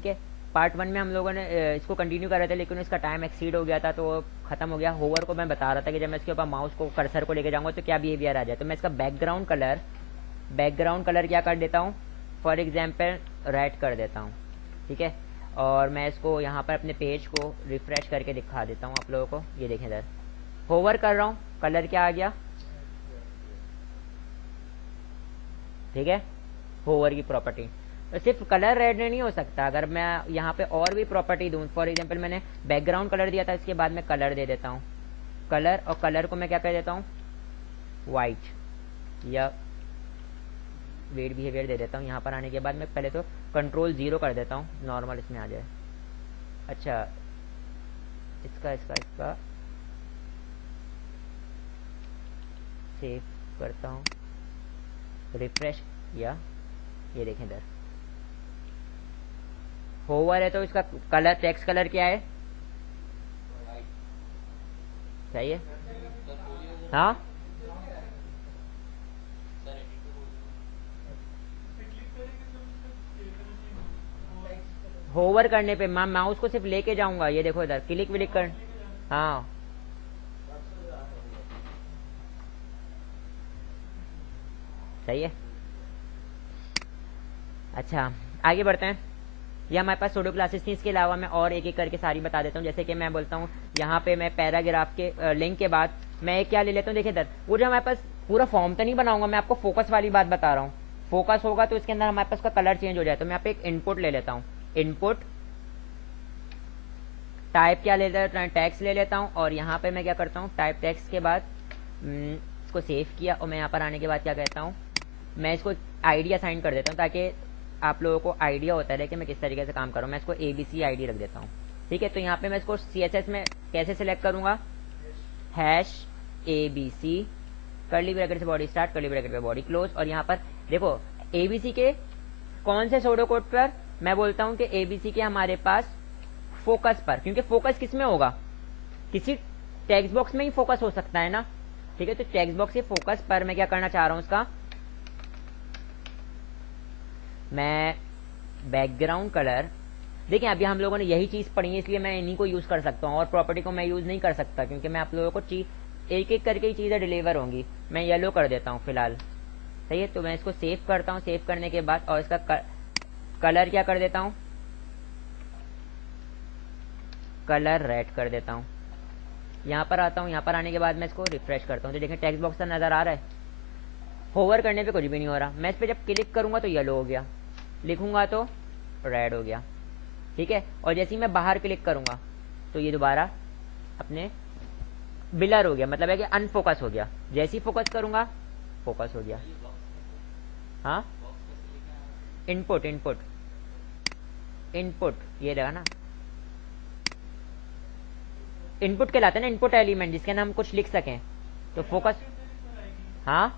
ठीक है। पार्ट 1 में हम लोगों ने इसको कंटिन्यू कर रहे थे, लेकिन इसका टाइम एक्सीड हो गया था तो खत्म हो गया। होवर को मैं बता रहा था कि जब मैं इसके ऊपर माउस को कर्सर को लेके जाऊंगा तो क्या बिहेवियर आ जाए। तो मैं इसका बैकग्राउंड कलर क्या कर देता हूँ, फॉर एग्जाम्पल रेड कर देता हूँ। ठीक है, और मैं इसको यहाँ पर अपने पेज को रिफ्रेश करके दिखा देता हूँ आप लोगों को। ये देखें इधर होवर कर रहा हूँ, कलर क्या आ गया। ठीक है, होवर की प्रॉपर्टी। तो सिर्फ कलर रेड नहीं हो सकता, अगर मैं यहाँ पे और भी प्रॉपर्टी दूँ, फॉर एग्जांपल मैंने बैकग्राउंड कलर दिया था, इसके बाद मैं कलर दे देता हूँ कलर, और कलर को मैं क्या कर देता हूँ वाइट, या वेट बिहेवियर दे देता हूँ। यहाँ पर आने के बाद मैं पहले तो कंट्रोल 0 कर देता हूँ, नॉर्मल इसमें आ जाए। अच्छा, इसका सेव करता हूँ, रिफ्रेश किया, ये देखें इधर होवर है तो इसका कलर, टेक्स्ट कलर क्या है, चाहिए हाँ। होवर करने पे मैं माउस को सिर्फ लेके जाऊंगा, ये देखो इधर क्लिक विलिक कर, हाँ सही है। अच्छा आगे बढ़ते हैं। ये हमारे पास सूडो क्लासेस थी, इसके अलावा मैं और एक एक करके सारी बता देता हूँ। जैसे कि मैं बोलता हूँ यहाँ पे मैं पैराग्राफ के लिंक के बाद मैं एक क्या ले लेता हूँ, देखिए इधर वो जो हमारे पास पूरा फॉर्म तो नहीं बनाऊंगा, मैं आपको फोकस वाली बात बता रहा हूँ। फोकस होगा तो इसके अंदर हमारे पास का कलर चेंज हो जाए। तो मैं यहाँ पे एक इनपुट ले लेता हूँ, इनपुट टाइप क्या ले लेता हूँ, टैक्स ले लेता हूँ, और यहाँ पे मैं क्या करता हूँ टाइप टैक्स के बाद इसको सेव किया, और मैं यहाँ पर आने के बाद क्या कहता हूँ, मैं इसको आईडी असाइन कर देता हूँ ताकि आप लोगों को आइडिया होता है कि मैं किस तरीके से काम कर रहा हूँ। मैं इसको ABC ID रख देता हूँ। ठीक है, तो यहाँ पे मैं इसको CSS में कैसे सिलेक्ट करूँगा, #ABC कर्ली ब्रैकेट से बॉडी स्टार्ट, कर्ली ब्रैकेट पे बॉडी क्लोज, और यहाँ पर देखो ABC के कौन से सूडो कोड पर, मैं बोलता हूँ कि ABC के हमारे पास फोकस पर, क्योंकि फोकस किस में होगा, किसी टेक्स्ट बॉक्स में ही फोकस हो सकता है ना। ठीक है, तो टेक्स्ट बॉक्स से फोकस पर मैं क्या करना चाह रहा हूँ, उसका मैं बैकग्राउंड कलर, देखिए अभी हम लोगों ने यही चीज पढ़ी है इसलिए मैं इन्हीं को यूज कर सकता हूँ, और प्रॉपर्टी को मैं यूज नहीं कर सकता क्योंकि मैं आप लोगों को एक एक करके ही चीजें डिलीवर होंगी। मैं येलो कर देता हूँ फिलहाल, सही है। तो मैं इसको सेव करता हूँ, सेव करने के बाद और इसका कलर क्या कर देता हूँ, कलर रेड कर देता हूँ। यहाँ पर आता हूँ, यहाँ पर आने के बाद मैं इसको रिफ्रेश करता हूँ, तो देखें टेक्स्ट बॉक्स नजर आ रहा है। होवर करने पे कुछ भी नहीं हो रहा, मैं इस पर जब क्लिक करूंगा तो येलो हो गया, लिखूंगा तो रेड हो गया। ठीक है, और जैसे ही मैं बाहर क्लिक करूंगा तो ये दोबारा अपने ब्लर हो गया, मतलब है कि अनफोकस हो गया। जैसे ही फोकस करूंगा फोकस हो गया। हाँ, इनपुट इनपुट इनपुट ये रहा ना, इनपुट कहलाता है ना, इनपुट एलिमेंट जिसके नाम हम कुछ लिख सकें, तो फोकस। हाँ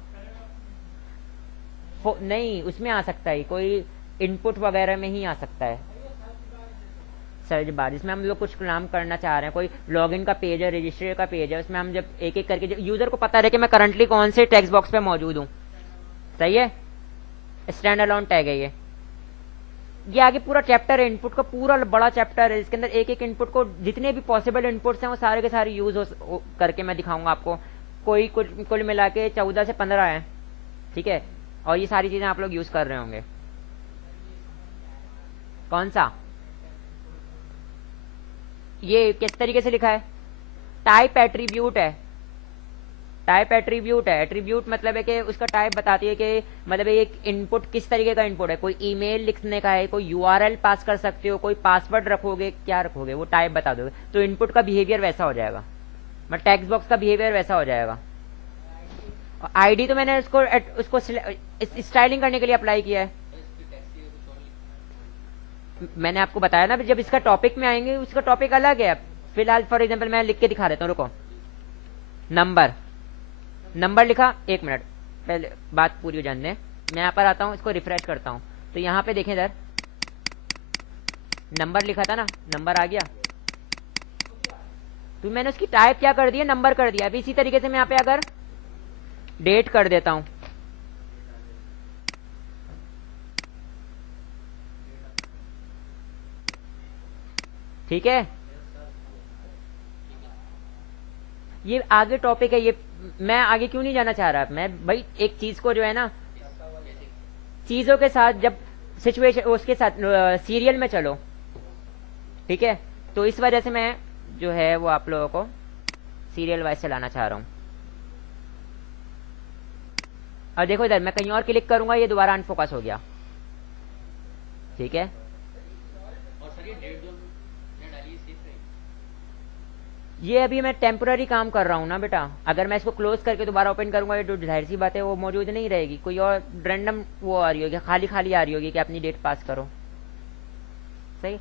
नहीं, उसमें आ सकता है, कोई इनपुट वगैरह में ही आ सकता है। सर्च बार, जिसमें हम लोग कुछ काम करना चाह रहे हैं, कोई लॉगिन का पेज है, रजिस्टर का पेज है, उसमें हम जब एक एक करके यूजर को पता रहे कि मैं करंटली कौन से टेक्स्ट बॉक्स पे मौजूद हूँ। सही है, स्टैंड अलोन टैग है ये आगे पूरा चैप्टर है, इनपुट का पूरा बड़ा चैप्टर है। इसके अंदर एक एक इनपुट को, जितने भी पॉसिबल इनपुट्स हैं वो सारे के सारे यूज करके मैं दिखाऊंगा आपको। कोई कुल मिला के 14 से 15 है। ठीक है, और ये सारी चीजें आप लोग यूज कर रहे होंगे। कौन सा, ये किस तरीके से लिखा है, टाइप एट्रीब्यूट है, टाइप एट्रीब्यूट है। एट्रीब्यूट मतलब है कि उसका टाइप बताती है कि मतलब एक इनपुट किस तरीके का इनपुट है। कोई ईमेल लिखने का है, कोई URL पास कर सकते हो, कोई पासवर्ड रखोगे, क्या रखोगे वो टाइप बता दोगे, तो इनपुट का बिहेवियर वैसा हो जाएगा, मतलब टेक्स्ट बॉक्स का बिहेवियर वैसा हो जाएगा। आईडी तो मैंने उसको स्टाइलिंग करने के लिए अप्लाई किया है। मैंने आपको बताया ना, जब इसका टॉपिक में आएंगे उसका टॉपिक अलग है। फिलहाल फॉर एग्जांपल मैं लिख के दिखा देता हूँ, रुको। नंबर लिखा, 1 मिनट पहले बात पूरी हो जाने। मैं यहाँ पर आता हूँ, इसको रिफ्रेश करता हूँ, तो यहाँ पे देखें इधर नंबर लिखा था ना, नंबर आ गया। तो मैंने उसकी टाइप क्या कर दिया, नंबर कर दिया। अभी इसी तरीके से मैं यहाँ पे अगर डेट कर देता हूँ, ठीक है, ये आगे टॉपिक है, ये मैं आगे क्यों नहीं जाना चाह रहा, मैं भाई एक चीज को जो है ना, चीजों के साथ जब सिचुएशन उसके साथ सीरियल में चलो, ठीक है। तो इस वजह से मैं जो है वो आप लोगों को सीरियल वाइज चलाना चाह रहा हूं। और देखो इधर मैं कहीं और क्लिक करूंगा, ये दोबारा अनफोकस हो गया, ठीक है। ये अभी मैं टेम्पोररी काम कर रहा हूँ ना बेटा, अगर मैं इसको क्लोज करके दोबारा ओपन करूंगा, ये तो जाहिर सी बात है वो मौजूद नहीं रहेगी, कोई और रैंडम वो आ रही होगी, खाली खाली आ रही होगी कि अपनी डेट पास करो, सही।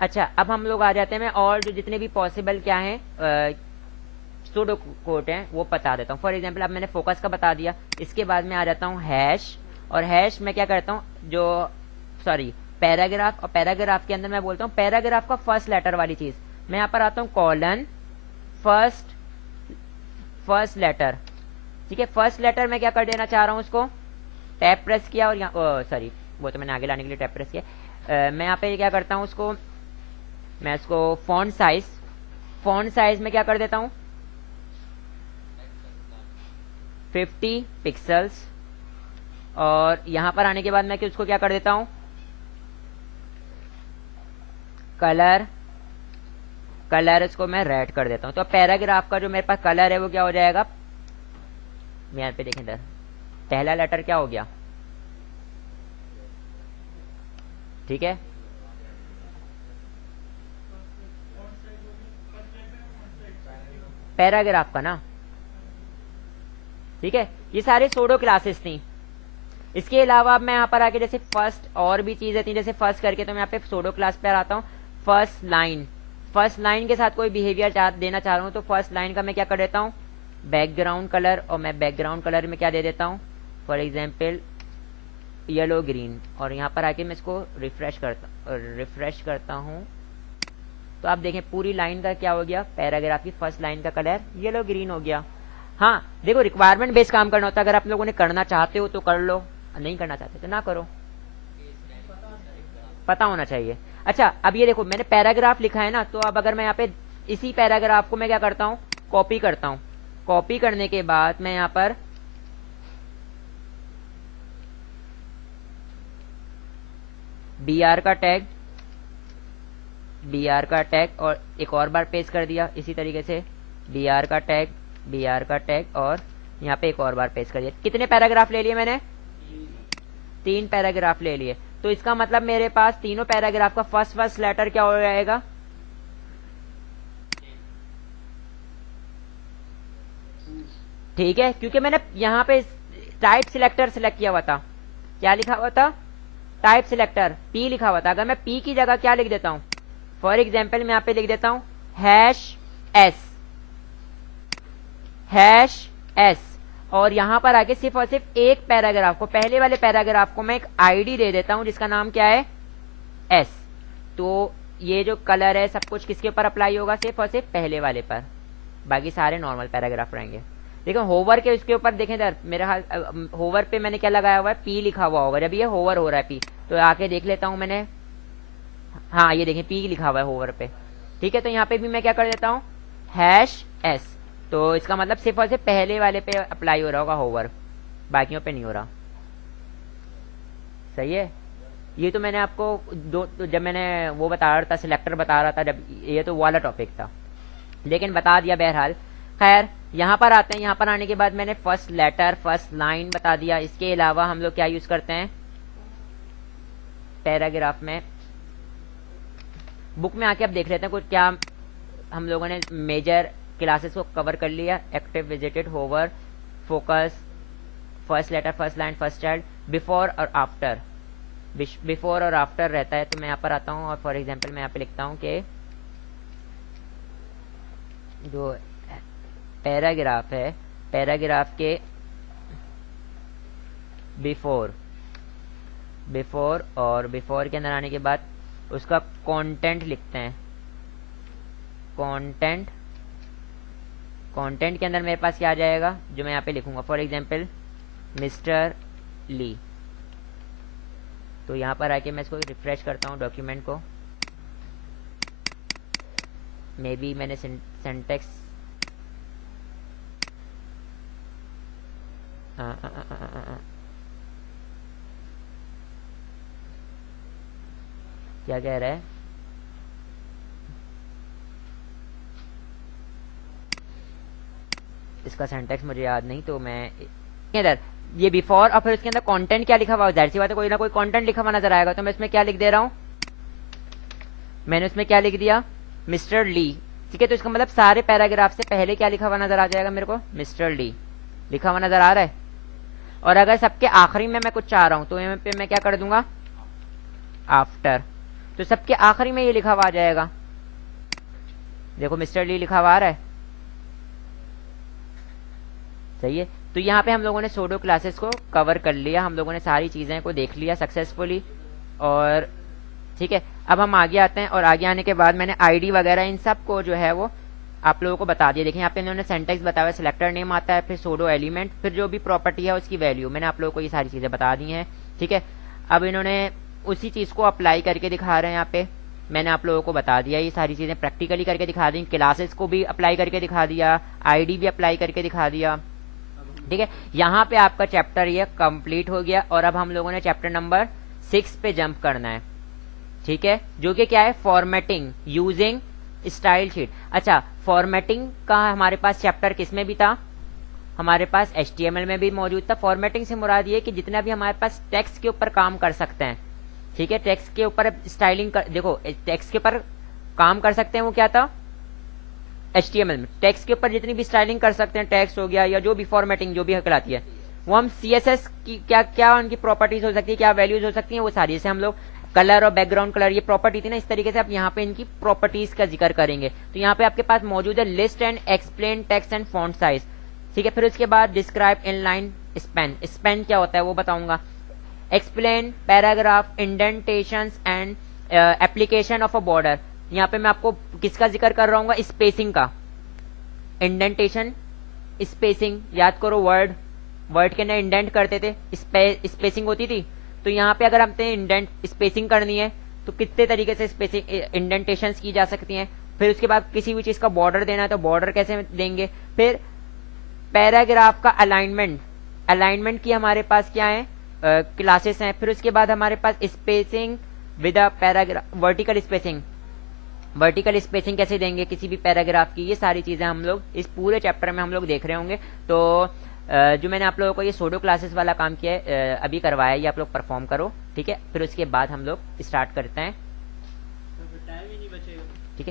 अच्छा, अब हम लोग आ जाते हैं, और जो जितने भी पॉसिबल क्या है सूडो कोड है वो बता देता हूँ। फॉर एग्जाम्पल अब मैंने फोकस का बता दिया, इसके बाद में आ जाता हूँ हैश, और हैश में क्या करता हूँ, जो सॉरी पैराग्राफ, और पैराग्राफ के अंदर मैं बोलता हूँ पैराग्राफ का फर्स्ट लेटर वाली चीज, मैं यहाँ पर आता हूँ कॉलन फर्स्ट लेटर, ठीक है। फर्स्ट लेटर में क्या कर देना चाह रहा हूँ, उसको टैप प्रेस किया, और यहाँ सॉरी वो तो मैंने आगे लाने के लिए टैप प्रेस किया। मैं यहाँ पे क्या करता हूँ, उसको मैं इसको फॉन्ट साइज में क्या कर देता हूँ 50 पिक्सल्स, और यहां पर आने के बाद मैं उसको क्या कर देता हूं कलर इसको मैं रेड कर देता हूं। तो पैराग्राफ का जो मेरे पास कलर है वो क्या हो जाएगा, यहाँ पे देखें इधर पहला लेटर क्या हो गया, ठीक है। पैराग्राफ का ना, ठीक है। ये सारे सोडो क्लासेस थी। इसके अलावा अब मैं यहाँ पर आके जैसे फर्स्ट और भी चीजें थी, जैसे फर्स्ट करके तो मैं यहाँ पे सोडो क्लास पर आता हूँ। फर्स्ट लाइन के साथ कोई बिहेवियर देना चाह रहा हूँ, तो फर्स्ट लाइन का मैं क्या कर देता हूँ बैकग्राउंड कलर, और मैं बैकग्राउंड कलर में क्या दे देता हूँ फॉर एग्जाम्पल येलो ग्रीन, और यहाँ पर आके मैं इसको रिफ्रेश करता हूँ। तो आप देखें पूरी लाइन का क्या हो गया, पैराग्राफ की फर्स्ट लाइन का कलर येलो ग्रीन हो गया। हाँ देखो रिक्वायरमेंट बेस्ड काम करना होता है, अगर आप लोगों ने करना चाहते हो तो कर लो, नहीं करना चाहते तो ना करो, पता होना चाहिए। अच्छा अब ये देखो मैंने पैराग्राफ लिखा है ना, तो अब अगर मैं यहाँ पे इसी पैराग्राफ को मैं क्या करता हूँ कॉपी करता हूँ, कॉपी करने के बाद मैं यहाँ पर br का टैग और एक और बार पेस्ट कर दिया, इसी तरीके से br का टैग और यहाँ पे एक और बार पेस्ट कर दिया। कितने पैराग्राफ ले लिए मैंने, 3 पैराग्राफ ले लिए। तो इसका मतलब मेरे पास तीनों पैराग्राफ का फर्स्ट लेटर क्या हो जाएगा, ठीक है, क्योंकि मैंने यहाँ पे टाइप सिलेक्टर सिलेक्ट किया हुआ था। क्या लिखा हुआ था, टाइप सिलेक्टर P लिखा हुआ था। अगर मैं P की जगह क्या लिख देता हूं, फॉर एग्जाम्पल मैं यहाँ पे लिख देता हूं हैश एस, और यहां पर आके सिर्फ और सिर्फ एक पैराग्राफ को, पहले वाले पैराग्राफ को मैं एक आईडी दे देता हूं जिसका नाम क्या है एस। तो ये जो कलर है सब कुछ किसके ऊपर अप्लाई होगा, सिर्फ और सिर्फ पहले वाले पर, बाकी सारे नॉर्मल पैराग्राफ रहेंगे। देखो होवर के उसके ऊपर देखें इधर मेरे हाल होवर पे मैंने क्या लगाया हुआ है, P लिखा हुआ होगा, जब ये होवर हो रहा है P, तो आके देख लेता हूं मैंने, हाँ ये देखें P लिखा हुआ है होवर पे, ठीक है। तो यहाँ पे भी मैं क्या कर देता हूँ #s, तो इसका मतलब सिर्फ और सिर्फ पहले वाले पे अप्लाई हो रहा होगा होवर, बाकियों पे नहीं हो रहा, सही है। ये तो मैंने आपको जब मैंने वो बता रहा था, सिलेक्टर बता रहा था, जब ये तो वाला टॉपिक था, लेकिन बता दिया बहरहाल। खैर यहाँ पर आते हैं, यहाँ पर आने के बाद मैंने फर्स्ट लेटर फर्स्ट लाइन बता दिया। इसके अलावा हम लोग क्या यूज करते हैं पैराग्राफ में, बुक में आके अब देख लेते हैं कुछ क्या हम लोगों ने मेजर क्लासेस को कवर कर लिया। Active, visited, hover, focus, first letter first line first child, before और आफ्टर, बिफोर और आफ्टर रहता है। तो मैं यहाँ पर आता हूँ और फॉर एग्जाम्पल मैं यहाँ पे लिखता हूँ कि जो पैराग्राफ है, पैराग्राफ के बिफोर और बिफोर के अंदर आने के बाद उसका कंटेंट लिखते हैं। कंटेंट के अंदर मेरे पास क्या आ जाएगा, जो मैं यहाँ पे लिखूंगा फॉर एग्जाम्पल मिस्टर ली। तो यहाँ पर आके मैं इसको रिफ्रेश करता हूँ डॉक्यूमेंट को, मे बी मैंने सिंटेक्स क्या कह रहा है, इसका सिंटेक्स मुझे याद नहीं, तो मैं इधर ये बिफोर और फिर उसके अंदर कंटेंट क्या लिखा हुआ, जाहिर सी बात है कोई ना कोई कंटेंट लिखा हुआ नजर आएगा, तो मैं इसमें क्या लिख दे रहा हूं, मैंने उसमें क्या लिख दिया, मिस्टर ली। ठीक है, तो इसका मतलब सारे पैराग्राफ से पहले क्या लिखा हुआ नजर आ जाएगा मेरे को, मिस्टर ली लिखा हुआ नजर आ रहा है। और अगर सबके आखिरी में मैं कुछ चाह रहा हूं तो यहाँ पे मैं क्या कर दूंगा, आफ्टर, तो सबके आखिरी में ये लिखा हुआ आ जाएगा। देखो मिस्टर ली लिखा हुआ आ रहा है, सही है। तो यहाँ पे हम लोगों ने सूडो क्लासेस को कवर कर लिया, हम लोगों ने सारी चीजें को देख लिया सक्सेसफुली। और ठीक है, अब हम आगे आते हैं, और आगे आने के बाद मैंने आईडी वगैरह इन सब को जो है वो आप लोगों को बता दिया। देखिए यहाँ पे इन्होंने सिंटेक्स बताया, सिलेक्टर नेम आता है, फिर सूडो एलिमेंट, फिर जो भी प्रॉपर्टी है उसकी वैल्यू, मैंने आप लोगों को ये सारी चीजें बता दी हैं। ठीक है, अब इन्होंने उसी चीज को अप्लाई करके दिखा रहे हैं। यहाँ पे मैंने आप लोगों को बता दिया, ये सारी चीजें प्रैक्टिकली करके दिखा दी, क्लासेस को भी अप्लाई करके दिखा दिया, आईडी भी अप्लाई करके दिखा दिया। ठीक है, यहाँ पे आपका चैप्टर ये कंप्लीट हो गया, और अब हम लोगों ने चैप्टर नंबर 6 पे जंप करना है। ठीक है, जो कि क्या है, फॉर्मेटिंग यूजिंग स्टाइल शीट। अच्छा, फॉर्मेटिंग का हमारे पास चैप्टर किसमें भी था, हमारे पास HTML में भी मौजूद था। फॉर्मेटिंग से मुराद ये कि जितना भी हमारे पास टेक्स्ट के ऊपर काम कर सकते हैं, ठीक है, टेक्स्ट के ऊपर स्टाइलिंग कर, देखो टेक्स्ट के ऊपर काम कर सकते हैं, वो क्या था, HTML में टेक्स्ट के ऊपर जितनी भी स्टाइलिंग कर सकते हैं, टेक्स्ट हो गया या जो भी फॉर्मेटिंग जो भी कहलाती है, वो हम CSS की क्या क्या उनकी प्रॉपर्टीज हो सकती है, क्या वैल्यूज हो सकती हैं, वो सारी से हम लोग कलर और बैकग्राउंड कलर ये प्रॉपर्टी थी ना, इस तरीके से आप यहाँ पे इनकी प्रॉपर्टीज का जिक्र करेंगे। तो यहाँ पे आपके पास मौजूद है list and explain text and font size. ठीक है, फिर उसके बाद डिस्क्राइब इनलाइन स्पेन, स्पेन क्या होता है वो बताऊंगा, explain paragraph indentation and application of a border. यहाँ पे मैं आपको किसका जिक्र कर रहा हूँ, स्पेसिंग का, इंडेंटेशन स्पेसिंग, याद करो वर्ड के अंदर इंडेंट करते थे, स्पेसिंग होती थी। तो यहाँ पे अगर हमने इंडेंट स्पेसिंग करनी है तो कितने तरीके से स्पेसिंग इंडेंटेशन की जा सकती हैं। फिर उसके बाद किसी भी चीज का बॉर्डर देना है तो बॉर्डर कैसे देंगे। फिर पैराग्राफ का अलाइनमेंट, अलाइनमेंट की हमारे पास क्या है, क्लासेस हैं। फिर उसके बाद हमारे पास spacing with a paragraph, vertical spacing, vertical spacing कैसे देंगे किसी भी पैराग्राफ की, ये सारी चीजें हम लोग इस पूरे चैप्टर में हम लोग देख रहे होंगे। तो जो मैंने आप लोगों को ये सूडो क्लासेस वाला काम किया है, अभी करवाया, ये आप लोग परफॉर्म करो। ठीक है, फिर उसके बाद हम लोग स्टार्ट करते हैं। टाइम ही नहीं बचेगा।